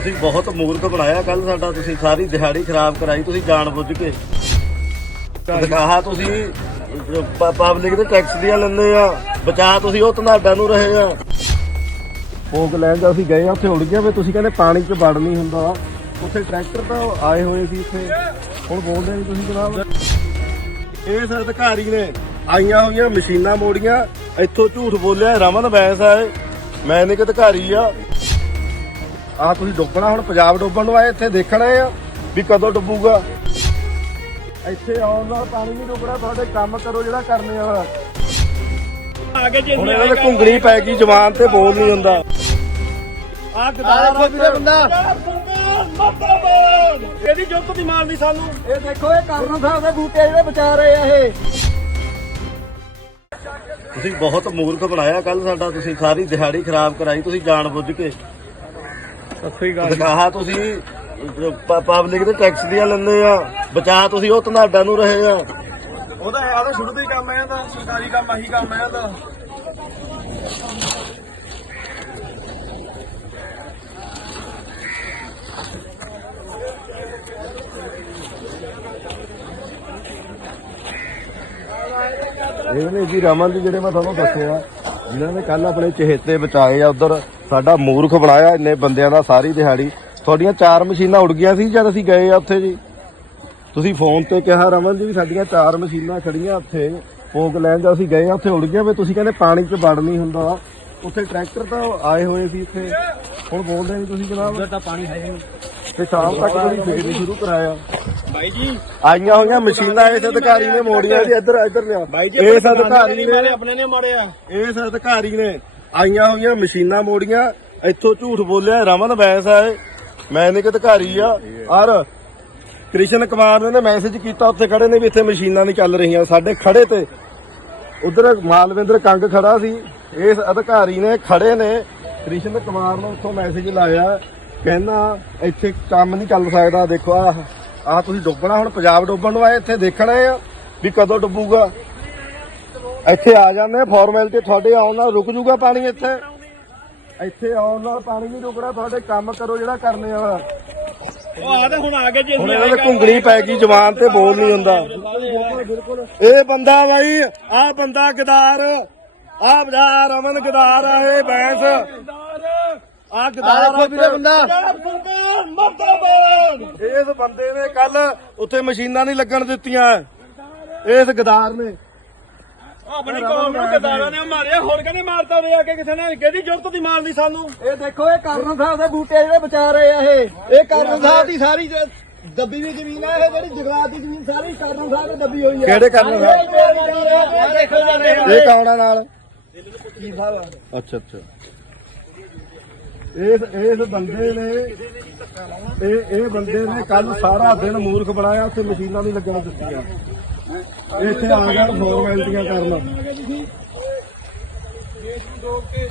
ਤੁਸੀਂ ਬਹੁਤ ਮੂਰਖ ਬਣਾਇਆ ਕੱਲ ਸਾਡਾ, ਤੁਸੀਂ ਸਾਰੀ ਦਿਹਾੜੀ ਖਰਾਬ ਕਰਾਈ, ਤੁਸੀਂ ਜਾਣ ਬੁੱਝ ਕੇ। ਕਹਾ ਤੁਸੀਂ ਪਬਲਿਕ ਦੇ ਟੈਕਸ ਦੀਆਂ ਲੈਂਦੇ ਆ, ਬਚਾ ਤੁਸੀਂ ਉਹ ਧਨਾਡਾ ਨੂੰ ਰਹੇ ਆ। ਫੋਕ ਲੈਣ ਅਸੀਂ ਗਏ ਆ, ਉੱਥੇ ਉੜ ਗਿਆ ਵੀ, ਤੁਸੀਂ ਕਹਿੰਦੇ ਪਾਣੀ 'ਚ ਵੜ ਨਹੀਂ ਹੁੰਦਾ। ਉੱਥੇ ਟਰੈਕਟਰ ਤਾਂ ਆਏ ਹੋਏ ਸੀ ਇੱਥੇ। ਹੁਣ ਬੋਲਦੇ ਨਹੀਂ ਤੁਸੀਂ ਜਨਾਬ। ਇਸ ਅਧਿਕਾਰੀ ਨੇ ਆਈਆਂ ਹੋਈਆਂ ਮਸ਼ੀਨਾਂ ਮੋੜੀਆਂ, ਇੱਥੋਂ ਝੂਠ ਬੋਲਿਆ, ਰਮਨ ਬੈਂਸ ਆਏ ਇਹ। ਮੈਂ ਨਹੀਂ ਅਧਿਕਾਰੀ ਆ। ਆ ਤੁਸੀਂ ਡੁੱਬਣਾ ਹੁਣ ਪੰਜਾਬ ਡੁੱਬਣ ਨੂੰ ਆਏ ਇੱਥੇ ਦੇਖਣਾ ਆ ਵੀ ਕਦੋਂ ਡੁੱਬੂਗਾ। ਇੱਥੇ ਆਉਣ ਨਾਲ ਪਾਣੀ ਨਹੀਂ ਡੁੱਬਣਾ ਤੁਹਾਡੇ ਕੰਮ ਕਰੋ ਜਿਹੜਾ ਕਰਨੇ ਵਾਲਾ ਆਗੇ ਜੇ ਹੁਣ ਇਹਨਾਂ ਦੇ ਘੁੰਗਣੀ ਪੈ ਗਈ ਜਵਾਨ ਤੇ ਬੋਲ ਨਹੀਂ ਹੁੰਦਾ। ਆ ਗਦਾਰ ਵੀਰੇ ਬੰਦਾ। ਇਹਦੀ ਜੁੱਤ ਦੀ ਮਾਰਦੀ ਸਾਨੂੰ। ਇਹ ਦੇਖੋ ਇਹ ਕਰਨ ਸਾਹਿਬ ਦੇ ਬੂਟੇ ਜਿਹੜੇ ਬਚਾ ਰਹੇ ਆ ਇਹ। ਤੁਸੀਂ ਬਹੁਤ ਮੂਰਖ ਬਣਾਇਆ ਕੱਲ ਸਾਡਾ ਤੁਸੀਂ ਸਾਰੀ ਦਿਹਾੜੀ ਖਰਾਬ ਕਰਾਈ ਤੁਸੀਂ ਜਾਣ ਬੁੱਝ ਕੇ। ਸੱਸੀ ਕਹਾ ਤੁਸੀਂ ਪਬਲਿਕ ਦੇ ਟੈਕਸ ਦੀਆਂ ਲੈਂਦੇ ਆ ਬਚਾ ਤੁਸੀਂ ਉਹ ਧਨਾਡਾ ਨੂੰ ਰਹੇ ਆ। ਉਹਦਾ ਆਦਾ ਸ਼ੁਰੂ ਤੋਂ ਹੀ ਕੰਮ ਹੈ ਇਹਦਾ ਸਰਕਾਰੀ ਕੰਮ ਆਹੀ ਕੰਮ ਹੈ ਇਹਦਾ ਇਹ ਨੇ ਜੀ ਰਮਨ ਜੀ ਜਿਹੜੇ ਮੈਂ ਤੁਹਾਨੂੰ ਦੱਸਿਆ ਜਿਨ੍ਹਾਂ ਨੇ ਕੱਲ ਆਪਣੇ ਚਹੇਤੇ ਬਚਾਏ ਆ ਉਧਰ ਸਾਡਾ ਮੂਰਖ ਬਣਾਇਆ ਇੰਨੇ ਬੰਦਿਆਂ ਦਾ ਸਾਰੀ ਦਿਹਾੜੀ। ਤੁਹਾਡੀਆਂ ਚਾਰ ਮਸ਼ੀਨਾਂ ਉੜ ਗਈਆਂ ਸੀ ਜਦ ਅਸੀਂ ਗਏ ਆ ਉੱਥੇ ਜੀ। ਤੁਸੀਂ ਫੋਨ ਤੇ ਕਿਹਾ ਰਮਨ ਜੀ ਵੀ ਸਾਡੀਆਂ ਚਾਰ ਮਸ਼ੀਨਾਂ ਖੜੀਆਂ ਉੱਥੇ ਫੋਕ ਲੈਣ ਦਾ ਅਸੀਂ ਗਏ ਆ ਉੱਥੇ ਉੜ ਗਈਆਂ ਵੀ ਤੁਸੀਂ ਕਹਿੰਦੇ ਪਾਣੀ 'ਚ ਵੜ ਨਹੀਂ ਹੁੰਦਾ। ਉੱਥੇ ਟਰੈਕਟਰ ਤਾਂ ਆਏ ਹੋਏ ਸੀ ਇੱਥੇ। ਹੁਣ ਬੋਲਦੇ ਨਹੀਂ ਤੁਸੀਂ ਜਨਾਬ। ਤਾਂ ਪਾਣੀ ਹੈ ਨਹੀਂ। ਤੇ ਸ਼ਾਮ ਤੱਕ ਤੁਸੀਂ ਫੇਰ ਸ਼ੁਰੂ ਕਰਾਇਆ। ਬਾਈ ਜੀ। ਆਈਆਂ ਹੋਈਆਂ ਮਸ਼ੀਨਾਂ ਇਸ ਅਧਿਕਾਰੀ ਨੇ ਮੋੜੀਆਂ ਸੀ ਇੱਧਰ ਇੱਧਰ ਲਿਆ। ਇਸ ਅਧਿਕਾਰੀ ਨੇ ਆਪਣੇ ਨੇ ਮਾਰਿਆ। ਇਸ ਅਧਿਕਾਰੀ ਨੇ ਆਈਆਂ ਹੋਈਆਂ ਮਸ਼ੀਨਾਂ ਮੋੜੀਆਂ, ਇੱਥੋਂ ਝੂਠ ਬੋਲਿਆ, ਰਮਨ ਬੈਂਸ ਆ ਇਹ। ਅਧਿਕਾਰੀ ਆ। ਔਰ ਕ੍ਰਿਸ਼ਨ ਕੁਮਾਰ ਨੇ ਮੈਸੇਜ ਕੀਤਾ, ਉੱਥੇ ਖੜੇ ਨੇ ਵੀ ਇੱਥੇ ਮਸ਼ੀਨਾਂ ਨਹੀਂ ਚੱਲ ਰਹੀਆਂ, ਸਾਡੇ ਖੜੇ ਤੇ। ਉਧਰ ਮਾਲਵਿੰਦਰ ਕੰਗ ਖੜਾ ਸੀ, ਇਸ ਅਧਿਕਾਰੀ ਨੇ ਖੜੇ ਨੇ। ਕ੍ਰਿਸ਼ਨ ਕੁਮਾਰ ਨੂੰ ਉੱਥੋਂ ਮੈਸੇਜ ਲਾਇਆ, ਕਹਿੰਦਾ, ਇੱਥੇ ਕੰਮ ਨਹੀਂ ਚੱਲ ਸਕਦਾ, ਦੇਖੋ ਆ ਆ ਤੁਸੀਂ ਡੁੱਬਣਾ, ਹੁਣ ਪੰਜਾਬ ਡੁੱਬਣ ਨੂੰ ਆਏ, ਇੱਥੇ ਦੇਖਣਾ ਆ ਵੀ ਕਦੋਂ ਡੁੱਬੂਗਾ। ਇੱਥੇ ਆ ਜਾਂਦੇ ਫਾਰਮੈਲਿਟੀ ਤੁਹਾਡੇ ਆਉਣ ਨਾਲ ਰੁਕ ਜੂਗਾ ਪਾਣੀ ਇੱਥੇ। ਇੱਥੇ ਆਉਣ ਨਾਲ ਪਾਣੀ ਨਹੀਂ ਰੁਕਣਾ ਤੁਹਾਡੇ ਕੰਮ ਕਰੋ ਜਿਹੜਾ ਕਰਨੇ ਵਾਲਾ ਉਹ ਆਦਾ ਹੁਣ ਆਗੇ ਜੇ ਹੁਣ ਇਹਨਾਂ ਦੇ ਘੁੰਗਣੀ ਪੈ ਗਈ ਜਵਾਨ ਤੇ ਬੋਲ ਨਹੀਂ ਹੁੰਦਾ। ਇਹ ਬੰਦਾ ਬਾਈ ਆ ਬੰਦਾ ਗਦਾਰ ਆ ਬਾਜ਼ਾਰ ਅਮਨ ਗਦਾਰ ਆ ਇਹ ਬੈਂਸ। ਆ ਗਦਾਰ ਦੇਖੋ ਵੀਰੇ ਬੰਦਾ। ਇਸ ਬੰਦੇ ਨੇ ਕੱਲ ਉੱਥੇ ਮਸ਼ੀਨਾਂ ਨਹੀਂ ਲੱਗਣ ਦਿੱਤੀਆਂ। ਇਸ ਗਦਾਰ ਨੇ। ਆਪਣੀ ਕੌਮ ਨੂੰ ਗਦਾਰਾਂ ਨੇ ਮਾਰਿਆ ਹੋਰ ਕਹਿੰਦੇ ਮਾਰਤਾ ਦੇ ਆ ਕੇ ਕਿਸੇ ਨੇ। ਕਿਹਦੀ ਜੁੱਤ ਦੀ ਮਾਰਦੀ ਸਾਨੂੰ? ਇਹ ਦੇਖੋ ਇਹ ਕਰਨ ਸਾਹਿਬ ਦੇ ਬੂਟੇ ਜਿਹੜੇ ਬਚਾ ਰਹੇ ਆ ਇਹ। ਇਹ ਕਰਨ ਸਾਹਿਬ ਦੀ ਸਾਰੀ ਜ- ਦੱਬੀ ਵੀ ਜ਼ਮੀਨ ਹੈ ਇਹ ਜਿਹੜੀ ਜਗਲਾਤ ਦੀ ਜ਼ਮੀਨ ਸਾਰੀ ਕਰਨ ਸਾਹਿਬ ਦੀ ਦੱਬੀ ਹੋਈ ਹੈ ਕਿਹੜੇ ਕਰਨ ਸਾਹਿਬ? ਇਹ ਦੇਖੋ ਜਾ ਰਹੇ ਆ। ਇਹ ਕੌਣ ਆ। ਨਾਲ ਕੀ ਸਾਹਿਬ ਆ? ਅੱਛਾ ਅੱਛਾ। ਇਸ ਇਸ ਬੰਦੇ ਨੇ ਇਹ ਇਹ ਬੰਦੇ ਨੇ ਕੱਲ ਸਾਰਾ ਦਿਨ ਮੂਰਖ ਬਣਾਇਆ ਉੱਥੇ ਮਸ਼ੀਨਾਂ ਨਹੀਂ ਲੱਗਣ ਦਿੱਤੀਆਂ। ਇੱਥੇ ਆ ਗਿਆ ਫਾਰਮੈਲਿਟੀਆਂ ਕਰਨ।